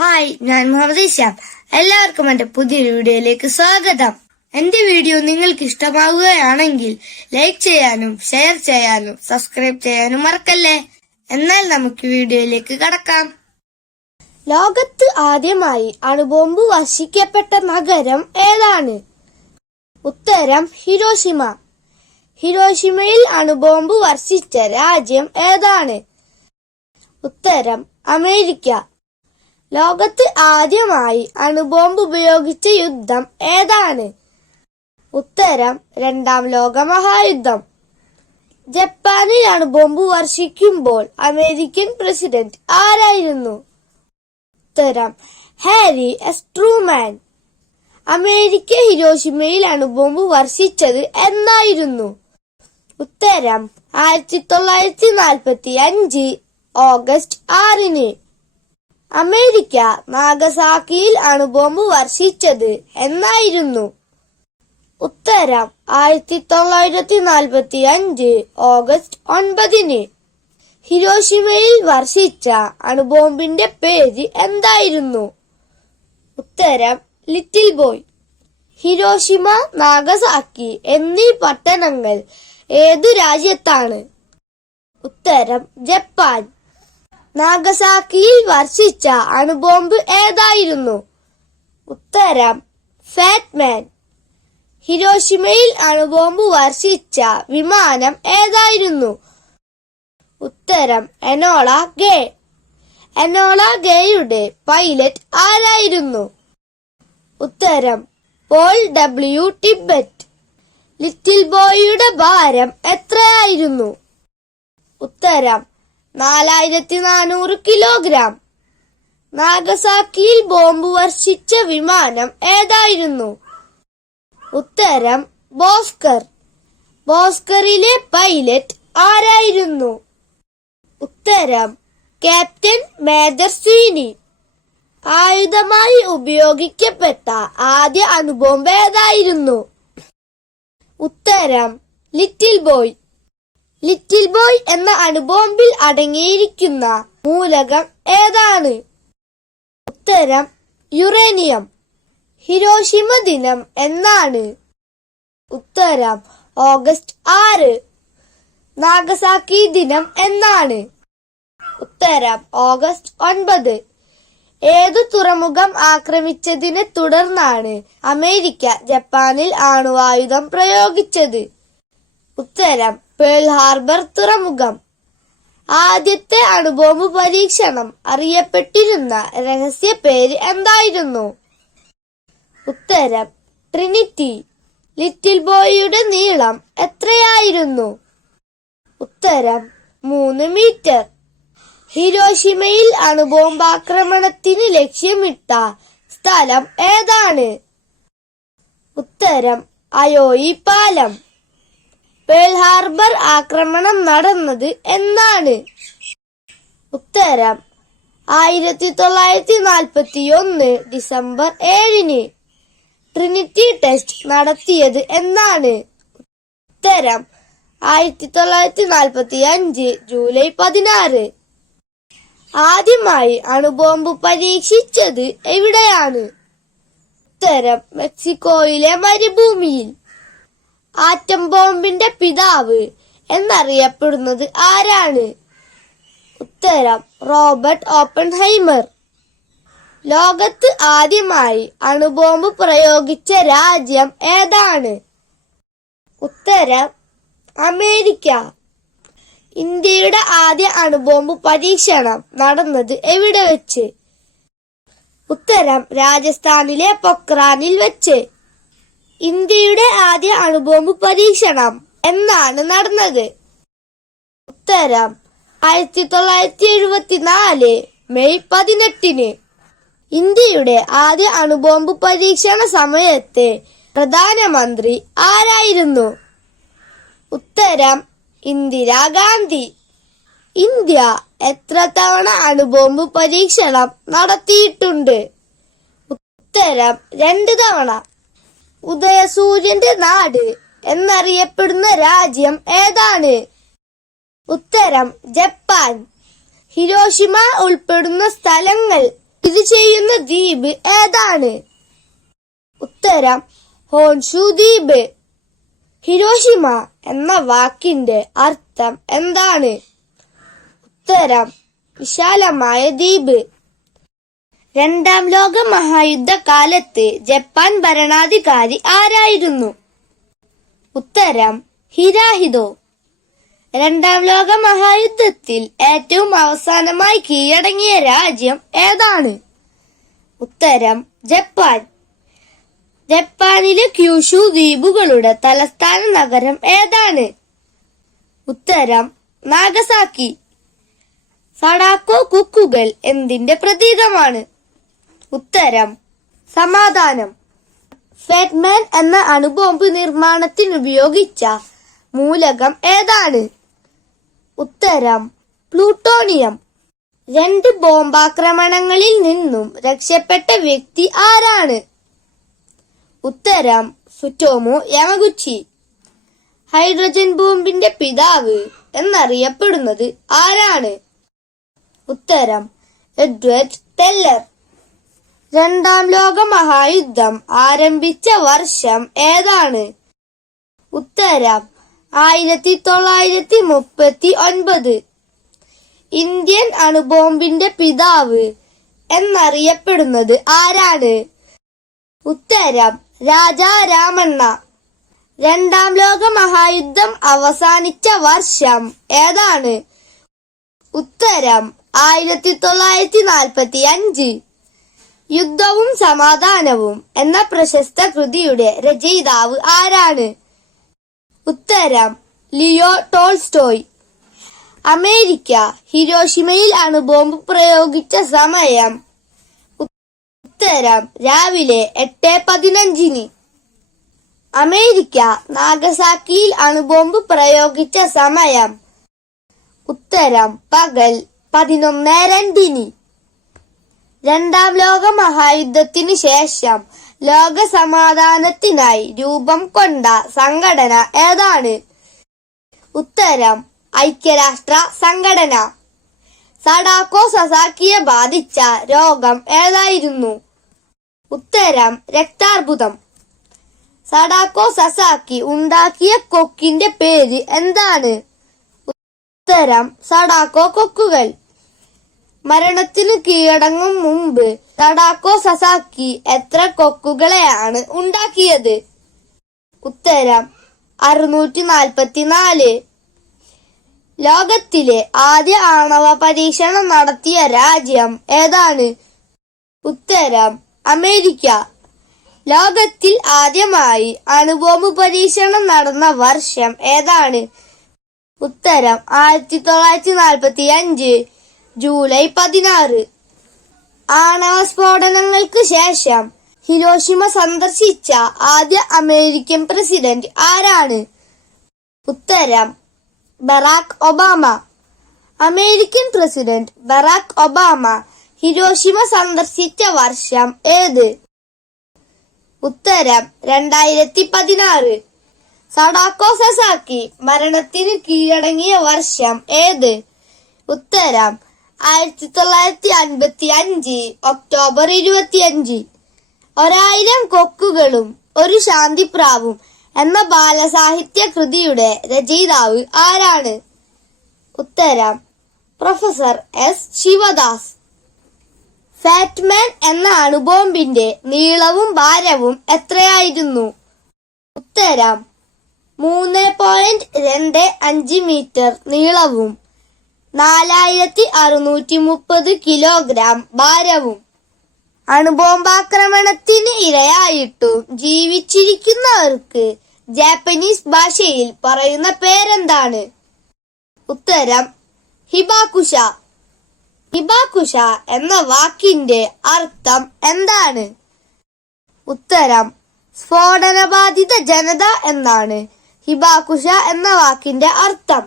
Hi, ഞാൻ മുഹമ്മദ് ഇഷാം. എല്ലാവർക്കും എന്റെ പുതിയൊരു വീഡിയോയിലേക്ക് സ്വാഗതം. എന്റെ വീഡിയോ നിങ്ങൾക്ക് ഇഷ്ടമാവുകയാണെങ്കിൽ ലൈക്ക് ചെയ്യാനും ഷെയർ ചെയ്യാനും സബ്സ്ക്രൈബ് ചെയ്യാനും മറക്കല്ലേ. എന്നാൽ നമുക്ക് വീഡിയോയിലേക്ക് കടക്കാം. ലോകത്ത് ആദ്യമായി അണുബോംബ് വർഷിക്കപ്പെട്ട നഗരം ഏതാണ്? ഉത്തരം ഹിരോഷിമ. ഹിരോഷിമയിൽ അണുബോംബ് വർഷിച്ച രാജ്യം ഏതാണ്? ഉത്തരം അമേരിക്ക. ലോകത്ത് ആദ്യമായി അണുബോംബ് ഉപയോഗിച്ച യുദ്ധം ഏതാണ്? ഉത്തരം രണ്ടാം ലോക മഹായുദ്ധം. ജപ്പാനിൽ അണുബോംബ് വർഷിക്കുമ്പോൾ അമേരിക്കൻ പ്രസിഡന്റ് ആരായിരുന്നു? ഉത്തരം ഹാരി എസ് ട്രൂമാൻ. അമേരിക്ക ഹിരോഷിമയിൽ അണുബോംബ് വർഷിച്ചത് എന്നായിരുന്നു? ഉത്തരം 1945 ഓഗസ്റ്റ് 6. അമേരിക്ക നാഗസാക്കിയിൽ അണുബോംബ് വർഷിച്ചത് എന്നായിരുന്നു? ഉത്തരം 1945 ഓഗസ്റ്റ് 9. ഹിരോഷിമയിൽ വർഷിച്ച അണുബോംബിന്റെ പേര് എന്തായിരുന്നു? ഉത്തരം ലിറ്റിൽ ബോയ്. ഹിരോഷിമ, നാഗസാക്കി എന്നീ പട്ടണങ്ങൾ ഏതു രാജ്യത്താണ്? ഉത്തരം ജപ്പാൻ. നാഗസാക്കിയിൽ വർഷിച്ച അണുബോംബ് ഏതായിരുന്നു? ഉത്തരം ഫാറ്റ്മാൻ. ഹിരോഷിമയിൽ അണുബോംബ് വർഷിച്ച വിമാനം ഏതായിരുന്നു? ഉത്തരം എനോള ഗേ. എനോള ഗേയുടെ പൈലറ്റ് ആരായിരുന്നു? ഉത്തരം പോൾ ഡബ്ല്യു ടിബറ്റ്. ലിറ്റിൽ ബോയിയുടെ ഭാരം എത്രയായിരുന്നു? ഉത്തരം 4400 കിലോഗ്രാം. നാഗസാക്കിയിൽ ബോംബ് വർഷിച്ച വിമാനം ഏതായിരുന്നു? ഉത്തരം ബോസ്കർ. ബോസ്കറിലെ പൈലറ്റ് ആരായിരുന്നു? ഉത്തരം ക്യാപ്റ്റൻ മേജർ സ്വീനി. ആയുധമായി ഉപയോഗിക്കപ്പെട്ട ആദ്യ അണുബോംബ് ഏതായിരുന്നു? ഉത്തരം ലിറ്റിൽ ബോയ്. ലിറ്റിൽ ബോയ് എന്ന അണുബോംബിൽ അടങ്ങിയിരിക്കുന്ന മൂലകം ഏതാണ്? ഉത്തരം യുറേനിയം. ഹിരോഷിമ ദിനം എന്നാണ്? ഉത്തരം ഓഗസ്റ്റ് 6. നാഗസാക്കി ദിനം എന്നാണ്? ഉത്തരം ഓഗസ്റ്റ് 9. ഏതു തുറമുഖം ആക്രമിച്ചതിനെ തുടർന്നാണ് അമേരിക്ക ജപ്പാനിൽ ആണവായുധം പ്രയോഗിച്ചത്? ഉത്തരം പേൾ ഹാർബർ തുറമുഖം. ആദ്യത്തെ അണുബോംബ് പരീക്ഷണം അറിയപ്പെട്ടിരുന്ന രഹസ്യ പേര് എന്തായിരുന്നു? ഉത്തരം ട്രിനിറ്റി. ലിറ്റിൽ ബോയിയുടെ നീളം എത്രയായിരുന്നു? ഉത്തരം 3 മീറ്റർ. ഹിരോഷിമയിൽ അണുബോംബാക്രമണത്തിന് ലക്ഷ്യമിട്ട സ്ഥലം ഏതാണ്? ഉത്തരം അയോയി പാലം. പേൾ ഹാർബർ ആക്രമണം നടന്നത് എന്നാണ്? ഉത്തരം 1941 ഡിസംബർ 7. ട്രിനിറ്റി ടെസ്റ്റ് നടത്തിയത് എന്നാണ്? ഉത്തരം 1945 ജൂലൈ 16. ആദ്യമായി അണുബോംബ് പരീക്ഷിച്ചത് എവിടെയാണ്? ഉത്തരം മെക്സിക്കോയിലെ മരുഭൂമിയിൽ. ആറ്റം ബോംബിന്റെ പിതാവ് എന്നറിയപ്പെടുന്നത് ആരാണ്? ഉത്തരം റോബർട്ട് ഓപ്പൺഹൈമർ. ലോകത്ത് ആദ്യമായി അണുബോംബ് പ്രയോഗിച്ച രാജ്യം ഏതാണ്? ഉത്തരം അമേരിക്ക. ഇന്ത്യയുടെ ആദ്യ അണുബോംബ് പരീക്ഷണം നടന്നത് എവിടെ വെച്ച്? ഉത്തരം രാജസ്ഥാനിലെ പൊക്രാനിൽ വെച്ച്. ഇന്ത്യയുടെ ആദ്യ അണുബോംബ് പരീക്ഷണം എന്നാണ് നടന്നത്? ഉത്തരം 1974 മെയ് 18. ഇന്ത്യയുടെ ആദ്യ അണുബോംബ് പരീക്ഷണ സമയത്തെ പ്രധാനമന്ത്രി ആരായിരുന്നു? ഉത്തരം ഇന്ദിരാഗാന്ധി. ഇന്ത്യ എത്ര തവണ അണുബോംബ് പരീക്ഷണം നടത്തിയിട്ടുണ്ട്? ഉത്തരം 2 തവണ. ഉദയസൂര്യന്റെ നാട് എന്നറിയപ്പെടുന്ന രാജ്യം ഏതാണ്? ഉത്തരം ജപ്പാൻ. ഹിരോഷിമ ഉൾപ്പെടുന്ന സ്ഥലങ്ങൾ ഇത് ചെയ്യുന്ന ദ്വീപ് ഏതാണ്? ഉത്തരം ഹോൺഷു ദ്വീപ്. ഹിരോഷിമ എന്ന വാക്കിന്റെ അർത്ഥം എന്താണ്? ഉത്തരം വിശാലമായ ദ്വീപ്. രണ്ടാം ലോക മഹായുദ്ധ കാലത്ത് ജപ്പാൻ ഭരണാധികാരി ആരായിരുന്നു? ഉത്തരം ഹിരാഹിതോ. രണ്ടാം ലോക മഹായുദ്ധത്തിൽ ഏറ്റവും അവസാനമായി കീഴടങ്ങിയ രാജ്യം ഏതാണ്? ഉത്തരം ജപ്പാൻ. ജപ്പാനിലെ ക്യൂഷു ദ്വീപുകളുടെ തലസ്ഥാന നഗരം ഏതാണ്? ഉത്തരം നാഗസാക്കി. സഡാക്കോ കൊക്കുകൾ എന്തിന്റെ പ്രതീകമാണ്? ഉത്തരം സമാധാനം. ഫാറ്റ്മാൻ എന്ന അണുബോംബ് നിർമ്മാണത്തിനുപയോഗിച്ച മൂലകം ഏതാണ്? ഉത്തരം പ്ലൂട്ടോണിയം. 2 ബോംബാക്രമണങ്ങളിൽ നിന്നും രക്ഷപ്പെട്ട വ്യക്തി ആരാണ്? ഉത്തരം സുറ്റോമോ യമഗുച്ചി. ഹൈഡ്രജൻ ബോംബിന്റെ പിതാവ് എന്നറിയപ്പെടുന്നത് ആരാണ്? ഉത്തരം എഡ്വേർഡ് ടെല്ലർ. രണ്ടാം ലോക മഹായുദ്ധം ആരംഭിച്ച വർഷം ഏതാണ്? ഉത്തരം 1939. ഇന്ത്യൻ അണുബോംബിന്റെ പിതാവ് എന്നറിയപ്പെടുന്നത് ആരാണ്? ഉത്തരം രാജാ രാമണ്ണ. രണ്ടാം ലോക മഹായുദ്ധം അവസാനിച്ച വർഷം ഏതാണ്? ഉത്തരം 1945. യുദ്ധവും സമാധാനവും എന്ന പ്രശസ്ത കൃതിയുടെ രചയിതാവ് ആരാണ്? ഉത്തരം ലിയോ ടോൾസ്റ്റോയ്. അമേരിക്ക ഹിരോഷിമയിൽ അണുബോംബ് പ്രയോഗിച്ച സമയം? ഉത്തരം രാവിലെ 8:15. അമേരിക്ക നാഗസാക്കിയിൽ അണുബോംബ് പ്രയോഗിച്ച സമയം? ഉത്തരം പകൽ 11:02. രണ്ടാം ലോക മഹായുദ്ധത്തിനു ശേഷം ലോക സമാധാനത്തിനായി രൂപം കൊണ്ട സംഘടന ഏതാണ്? ഉത്തരം ഐക്യരാഷ്ട്ര സംഘടന. സഡാക്കോ സസാക്കിയെ ബാധിച്ച രോഗം ഏതായിരുന്നു? ഉത്തരം രക്താർബുദം. സഡാക്കോ സസാക്കി ഉണ്ടാക്കിയ കൊക്കിന്റെ പേര് എന്താണ്? ഉത്തരം സഡാക്കോ കൊക്കുകൾ. മരണത്തിന് കീഴടങ്ങും മുമ്പ് സഡാക്കോ സസാക്കി എത്ര കൊക്കുകളെയാണ് ഉണ്ടാക്കിയത്? ഉത്തരം 644. ലോകത്തിലെ ആദ്യ ആണവ പരീക്ഷണം നടത്തിയ രാജ്യം ഏതാണ്? ഉത്തരം അമേരിക്ക. ലോകത്തിൽ ആദ്യമായി അണുബോംബ് പരീക്ഷണം നടന്ന വർഷം ഏതാണ്? ഉത്തരം 1945 ജൂലൈ 16. ആണവ സ്ഫോടനങ്ങൾക്ക് ശേഷം ഹിരോഷിമ സന്ദർശിച്ച ആദ്യ അമേരിക്കൻ പ്രസിഡന്റ് ആരാണ്? ഉത്തരം Barack Obama. American president Barack Obama Hiroshima സന്ദർശിച്ച വർഷം ഏത്? ഉത്തരം 2016. സഡാക്കോ സസാക്കി മരണത്തിന് കീഴടങ്ങിയ വർഷം ഏത്? ഉത്തരം 1955 ഒക്ടോബർ 25. 1000 കൊക്കുകളും ഒരു ശാന്തിപ്രാവും എന്ന ബാലസാഹിത്യ കൃതിയുടെ രചയിതാവ് ആരാണ്? ഉത്തരം പ്രൊഫസർ എസ് ശിവദാസ്. ഫാറ്റ്മാൻ എന്ന അണുബോംബിന്റെ നീളവും ഭാരവും എത്രയായിരുന്നു? ഉത്തരം 3.25 മീറ്റർ നീളവും 4630 കിലോഗ്രാം ഭാരവും. അണുബോംബാക്രമണത്തിന് ഇരയായിട്ടും ജീവിച്ചിരിക്കുന്നവർക്ക് ജാപ്പനീസ് ഭാഷയിൽ പറയുന്ന പേരെന്താണ്? ഉത്തരം ഹിബാകുഷ. ഹിബാകുഷ എന്ന വാക്കിന്റെ അർത്ഥം എന്താണ്? ഉത്തരം സ്ഫോടനബാധിത ജനത എന്നാണ് ഹിബാകുഷ എന്ന വാക്കിന്റെ അർത്ഥം.